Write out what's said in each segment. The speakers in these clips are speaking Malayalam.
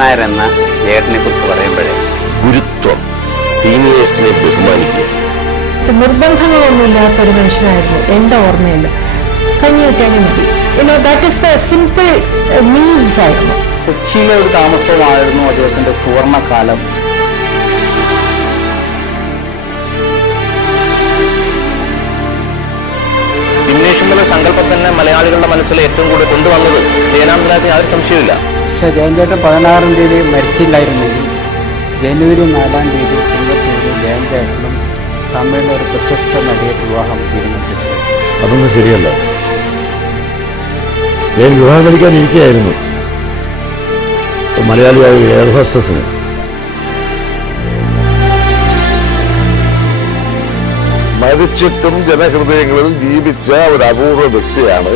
നായർ എന്ന ഏട്ടനെ കുറിച്ച് പറയുമ്പോഴേ ഗുരുത്വം, സീനിയേഴ്സിനെ ബഹുമാനിക്കുക. നിർബന്ധങ്ങളൊന്നുമില്ലാത്തൊരു മനുഷ്യനായിരുന്നു എന്റെ ഓർമ്മയിൽ. കഞ്ഞിയൊക്കെയാണെങ്കിൽ മതി, that is the simple needs ആയിരുന്നു. കൊച്ചിയിലെ ഒരു താമസമായിരുന്നു അദ്ദേഹത്തിന്റെ സുവർണകാലം. ഭിന്നേഷ് എന്നുള്ള സങ്കല്പം തന്നെ മലയാളികളുടെ മനസ്സിൽ ഏറ്റവും കൂടുതൽ കൊണ്ടുവന്നത് ജയനാഥനാഥിന് യാതൊരു സംശയമില്ല. പക്ഷേ ജയൻചേട്ടൻ 16-ാം തീയതി മരിച്ചില്ലായിരുന്നെങ്കിൽ ജനുവരി 4-ാം തീയതി സിംഗപ്പൂരിൽ ജയൻചേട്ടനും തമിഴിലെ ഒരു പ്രശസ്ത നടിയെ വിവാഹം തീരുമാനിച്ചു. അതൊന്നും ശരിയല്ല. ഞാൻ വിവാഹം കഴിക്കാനിരിക്കുകയായിരുന്നു മലയാളിയായ എയർ ഹോസ്റ്റസിന്. മരിച്ചിട്ടും ജനഹൃദയങ്ങളിൽ ജീവിച്ച ഒരു അപൂർവ വ്യക്തിയാണ്.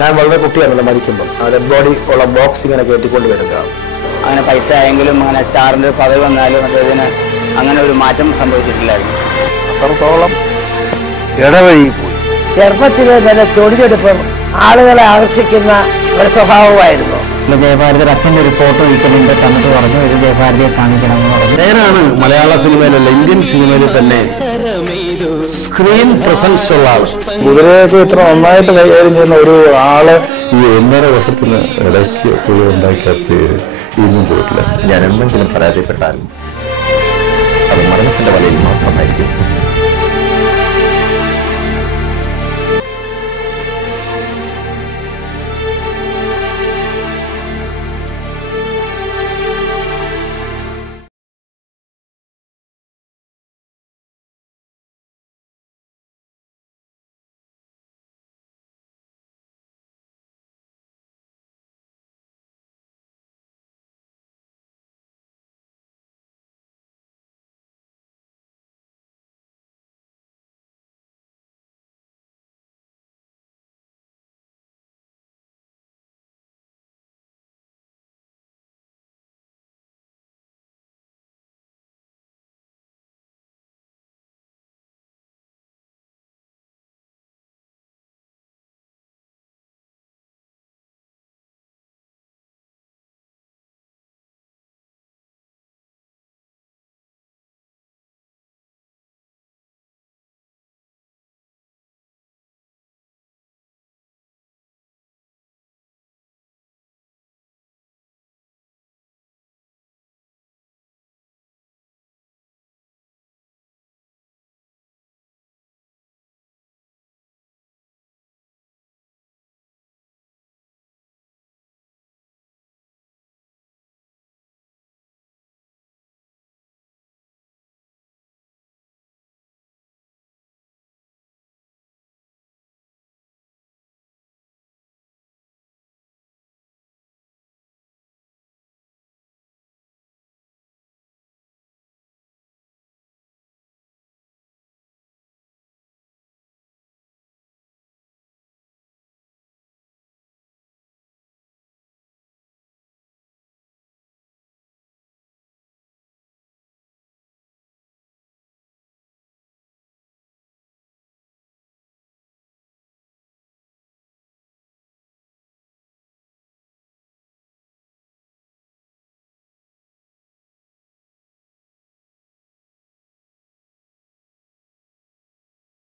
ഞാൻ വളരെ കുട്ടിയാണല്ലോ മരിക്കുമ്പോൾ ഡെഡ് ബോഡി ഉള്ള ബോക്സ് ഇങ്ങനെ കയറ്റിക്കൊണ്ട് വരുന്നതാണ്. അങ്ങനെ പൈസ ആയെങ്കിലും അങ്ങനെ സ്റ്റാറിൻ്റെ പദവി വന്നാലും അദ്ദേഹത്തിന് അങ്ങനെ ഒരു മാറ്റം സംഭവിച്ചിട്ടില്ലായിരുന്നു. അത്രത്തോളം ഇടവഴി പോയി. ചെറുപ്പത്തിലെ തന്നെ തൊടിച്ചെടുപ്പം ആളുകളെ ആകർഷിക്കുന്ന ഒരു സ്വഭാവമായിരുന്നു. ജയഭാരതിയുടെ അച്ഛൻ്റെ ഒരു ഫോട്ടോ ഇട്ടുകൊണ്ട് തന്നിട്ട് പറഞ്ഞു ഇത് ജയഭാരതിയെ കാണിക്കണം എന്ന് പറഞ്ഞു. നേരാണ് മലയാള സിനിമയിലല്ല ഇന്ത്യൻ സിനിമയിൽ തന്നെ സ്ക്രീൻ പ്രസൻസ് ഉള്ള ആള്. കുതിരയൊക്കെ ഇത്ര നന്നായിട്ട് കൈകാര്യം ചെയ്യുന്ന ഒരു ആള് ഈ 1.5 വർഷത്തിന് ഇടയ്ക്ക് ഉണ്ടാക്കിയ പേര് ഇന്നും പോയിട്ടില്ല. ഞാൻ എന്തെങ്കിലും പരാജയപ്പെട്ടാലും അത് മരണത്തിന്റെ വലയിൽ മാത്രമായിരിക്കും.